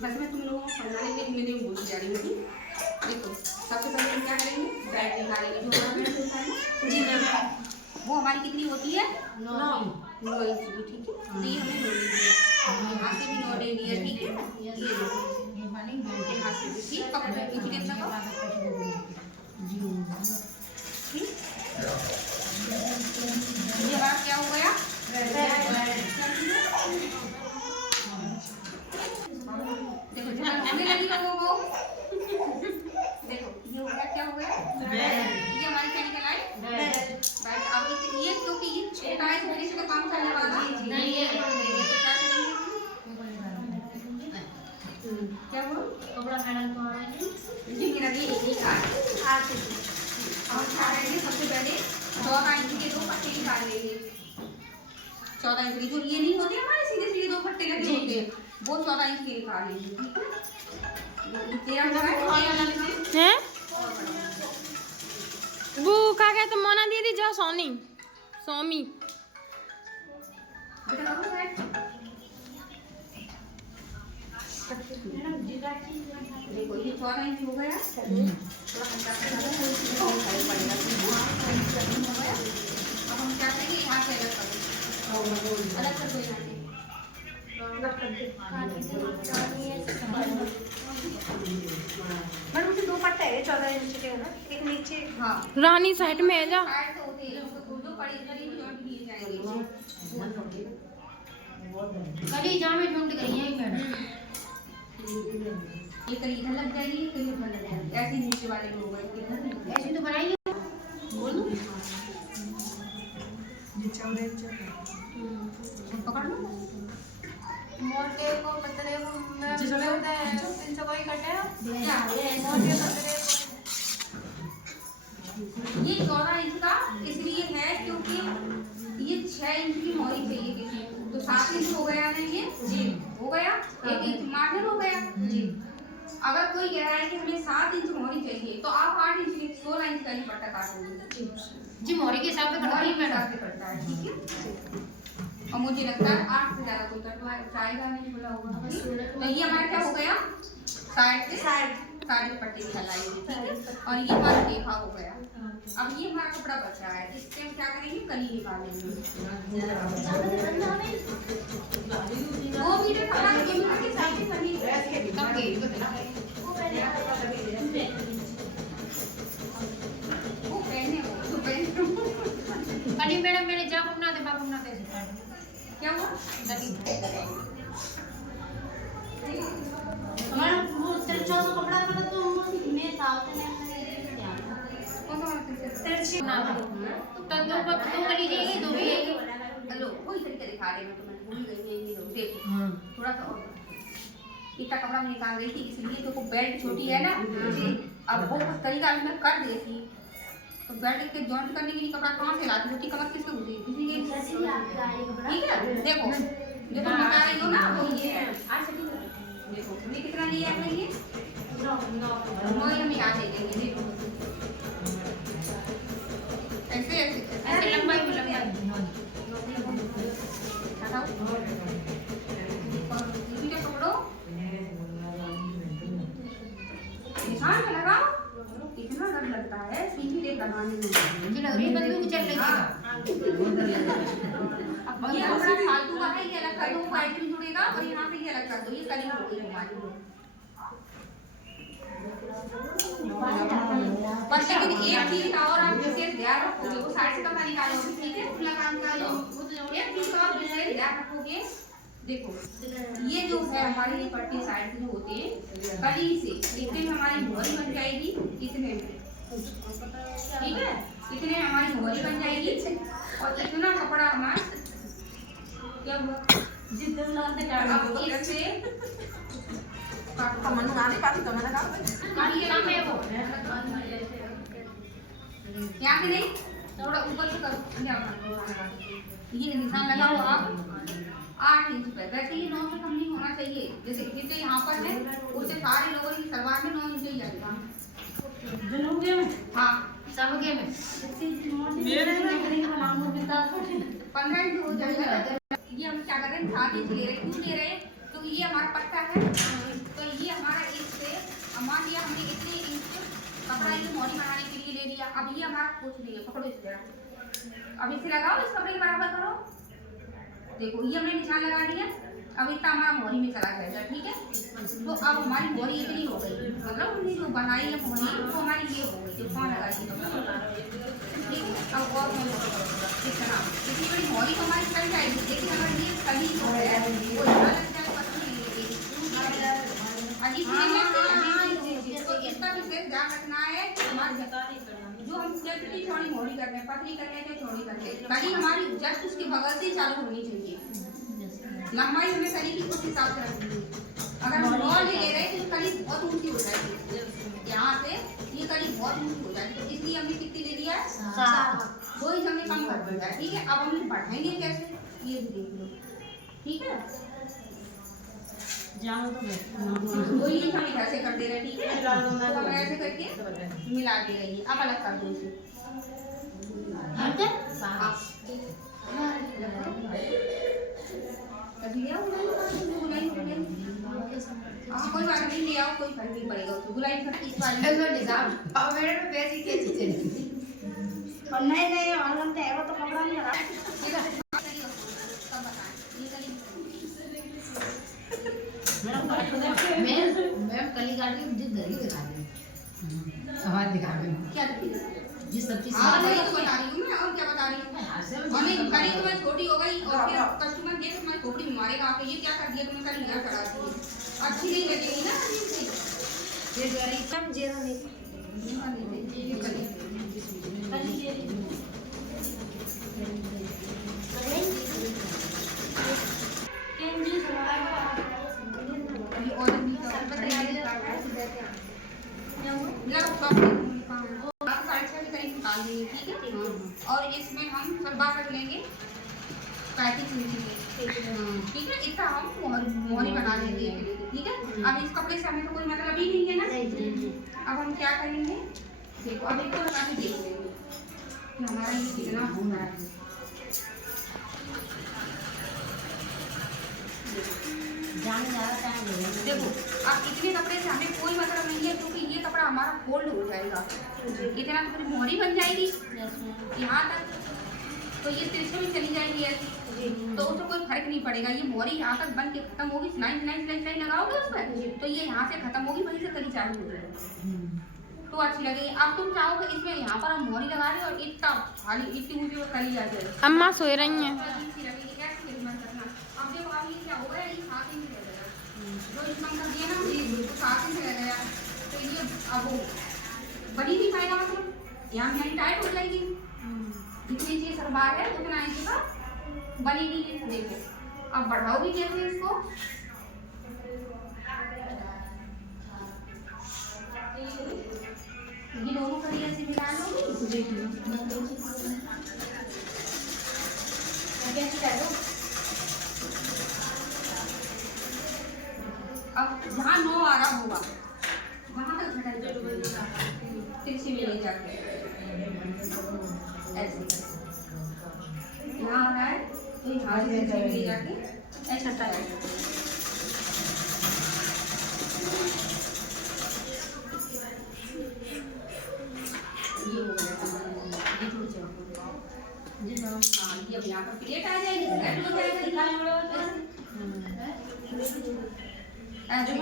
बस मैं तुम लोगों को समझाने के लिए नहीं बोलती जा रही हूँ। देखो सबसे पहले हम क्या करेंगे, ब्राइट निकालेंगे जो हमारा ब्राइट होता है ना। जी मैम। वो हमारी कितनी होती है? 9 इंच की, ठीक है। तो ये हमें 9 इंच दिया, यहाँ से भी 9 ले लिया, ठीक है। ये देखो यहाँ से भी ठीक, कपड़े पीछे कितना का ठीक। ये हमारा क्या हो गया? देखो हमें लगी लोगों को, देखो ये हो गया, क्या हो गया? ये हमारी क्या निकल आई? बैठ। अब ये क्योंकि ये छोटा है तो इसको काम करने वाला नहीं है, तो क्या करेंगे? क्या हुआ? कपड़ा मैडम को आ रहा है जी, मेरा भी एक ही कार्ड हम क्या करेंगे, सबसे पहले 14 इंच के 2 पट्टे निकाल लेंगे। 14 इंच के जो ये नहीं होते हमारे सीधे सीधे 2 पट्टे लगे होते हैं, वो 14 इंच के निकाल लेंगे, ठीक है। हैं वो क्या कहते मोना दीदी जाओ सोनी सोमी देखो ये 14 इंच हो गया, अब हम क्या करेंगे, यहाँ से अलग कर दो, अलग कर दो यहाँ से। मैडम उसे 2 पट्टे है 14 इंच के ना, एक नीचे। हाँ रानी साइड में है जा साइड तो होते हैं, जो पड़ी जॉइंट किए जाएंगे। कली जा में ढूंढ गई है मैडम, ये कली इधर लग जाएगी, ये कली ऊपर लग जाएगी, ऐसे नीचे वाले में होगा, ऐसे तो बनाइए। बोलो पकड़ लो। मोटे को पतले को मैं बोलता है 300 कोई कटे क्या मोटे पतले ये 14 इंच का इसलिए है क्योंकि ये 6 इंच की मोहरी चाहिए किसी को, तो 7 इंच हो गया ना, ये जी हो गया, 1 इंच मार्जिन हो गया जी। अगर कोई कह रहा है कि हमें 7 इंच मोहरी चाहिए तो आप 8 इंच 16 इंच का ही पट्टा काटोगे जी, मोरी के हिसाब से मोहरी के हिसाब से पड़ता है, ठीक है। और मुझे लगता है 8 से ज़्यादा कोई कटवाएगा नहीं, बोला होगा। तो ये हमारा क्या हो गया, साइड से साइड पट्टी निकालेंगे, ठीक है। और ये हमारा टेपा हो गया। अब ये हमारा कपड़ा बच रहा है, इससे हम क्या करेंगे, कली निकालेंगे। वो भी जो कपड़ा के साइड से कली कब के वो पहने हो तो पहने कली मैडम मेरे जा घूमना दे बाबू ना दे क्या हुआ? हमारा वो 300 कपड़ा पड़ा तो मैं साउथ में तिरछी ना तो दो कली जाएगी, 2 भी आएगी। हेलो कोई तरीका दिखा रहे हैं, तो मैं भूल गई ये देखो थोड़ा सा और इतना कपड़ा मैं निकाल रही थी, इसलिए देखो बेल्ट छोटी है ना जी। अब वो तरीका मैं कर देती तो बेल्ट के जॉइंट करने के लिए कपड़ा कहाँ से लाती, छोटी कमर किससे होती है, ठीक है। देखो जो तुम बता रही हो ना वो ये है, देखो तुमने कितना लिया है, ये 9 हम याद देंगे, देखो ऐसे ऐसे ऐसे लंबाई में लंबाई हटाओ ये पकड़ो, निशान पे लगाओ। कितना डर लगता है सीधी टेप लगाने में, मुझे लग रही है बंदूक चल रही है। अब ये कपड़ा फालतू का है, ये अलग कर दो, वाइट भी जुड़ेगा और यहाँ पे ये अलग कर दो, ये कली हो गई हमारी। बस लेकिन एक चीज और आप विशेष ध्यान रखोगे, वो साइड से कपड़ा निकालोगे, ठीक है, खुला काम निकालो। एक चीज का आप विशेष ध्यान रखोगे, देखो ये जो है हमारी ये पट्टी साइड से जो होते हैं कली से, इतने में हमारी मोहरी बन जाएगी, इतने में, ठीक है, इतने में हमारी मोहरी बन जाएगी। और इतना कपड़ा हमारा क्या हुआ जितना लगते हैं आप इससे कमन गाने पाती तो मैंने कहा ये नाम है वो यहाँ से नहीं, थोड़ा ऊपर से करो, ये निशान लगाओ आप 8 इंच पे। वैसे ये 9 से कम नहीं होना चाहिए, जैसे जितने यहाँ पर है उससे सारे लोगों की सलवार में 9 इंच ही जाएगा। जनोगे में हाँ सबके में 15 इंच हो जाएगा। ये हम क्या कर रहे हैं, 7 इंच ले रहे हैं, क्यों ले रहे हैं, क्योंकि ये हमारा पट्टा है अब मान लिया हमने इतने इंच कपड़ा ये मोरी बनाने के लिए ले लिया, अब ये हमारा कुछ नहीं है, पकड़ो इस तरह, अब इसे लगाओ, इस कपड़े के बराबर करो, देखो ये हमने निशान लगा दिया, अब इतना हमारा मोरी में चला जाएगा, ठीक है। तो अब हमारी मोरी इतनी हो गई, मतलब हमने जो बनाई है मोरी तो हमारी ये हो गई, जो कहाँ लगाई है, ठीक है। अब और इतना इतनी बड़ी मोरी तो हमारी चल जाएगी, लेकिन अगर ये कली जो है वो यहाँ लग जाए पतली नहीं लगेगी, अजीब सी नहीं लगती है। तो इसका विशेष ध्यान रखना है कि हमारी जो हम जितनी चौड़ी मोड़ी करते हैं, पतली करते हैं, चौड़ी करते हैं, कली हमारी जस्ट उसके बगल से चालू होनी चाहिए, लंबाई हमें कली की उस हिसाब से रखनी है। अगर हम और ले रहे हैं तो कली बहुत ऊंची हो जाएगी, यहाँ से ये कली बहुत ऊंची हो जाएगी, तो इसलिए हमने कितनी ले लिया है, 2 इंच हमने कम कर दिया है, ठीक है। अब हम बढ़ाएंगे कैसे ये भी देख लो, ठीक है। 2 इंच हम ऐसे कर दे रहे हैं, ठीक है। तो हम ऐसे करके मिला दे रही है, अब अलग कर दो इसे, कोई बात नहीं, ले आओ, कोई फर्क नहीं पड़ेगा उसको, गुलाई इस वाली और नहीं ऑनलाइन तो है वो तो कपड़ा नहीं रहा, मैं कली काट के मुझे घर ही दिखा रही हूँ, आवाज दिखा रही हूँ क्या जिस सब्जी हाँ नहीं तो बता रही हूँ मैं, और क्या बता रही हूँ, और नहीं करी तो मैं छोटी हो गई, और फिर कस्टमर देख तो मैं खोपड़ी मारेगा आके, ये क्या कर दिया तुमने, कल लिया चढ़ा दी, अच्छी नहीं लगेगी ना, ये गरीब कम जेरा नहीं निकाल देंगे, ठीक है। और इसमें हम सलवार रख लेंगे 35 इंच की, ठीक है। इतना हम मोहरी बना लेंगे, ठीक है। अब इस कपड़े से हमें तो कोई मतलब ही नहीं है ना, अब हम क्या करेंगे, देखो अब इसको लगा के देख लेंगे कि हमारा ये कितना हो रहा है। देखो अब इतने कपड़े से हमें कोई मतलब नहीं है, क्योंकि ये कपड़ा हमारा फोल्ड हो जाएगा, इतना तो पूरी मोहरी बन जाएगी यहाँ तक, तो ये तिरछे में चली जाएगी ऐसी, तो उससे कोई फर्क नहीं पड़ेगा, ये मोहरी यहाँ तक बन के खत्म होगी, सिलाई लगाओगे उस पर, तो ये यहाँ से खत्म होगी, वहीं से कली चालू हो जाएगी, तो अच्छी लगेगी। अब तुम चाहोगे इसमें यहाँ पर हम मोहरी लगा रहे और इतना खाली इतनी ऊँची कली आ जाएगी, अम्मा सोए रही हैं, अब देखो अब ये क्या होगा, ये 7 इंच रह गया, जो इसमें कर दिया ना 7 इंच रह गया, तो ये अब बनी नहीं पाएगा, मतलब यहाँ मेरी टाइट हो जाएगी, जितनी चीज सलवार है उतना इंच का बनी नहीं है। देखो अब बढ़ाओगी कैसे इसको, ये दोनों कली ऐसे मिला लोगी, कैसे कर दो। अब जहाँ 9 आ रहा होगा वहाँ तक झटक तिरछी में ले जाके ऐसे यहाँ आ रहा है तो यहाँ से तिरछी में ले जाके ऐसा टाइट, ये हो गया, ये थोड़ी सी हाँ, ये अब यहाँ पर प्लेट आ जाएगी, सेट हो जाएगा, दिखाने वाला ऐसे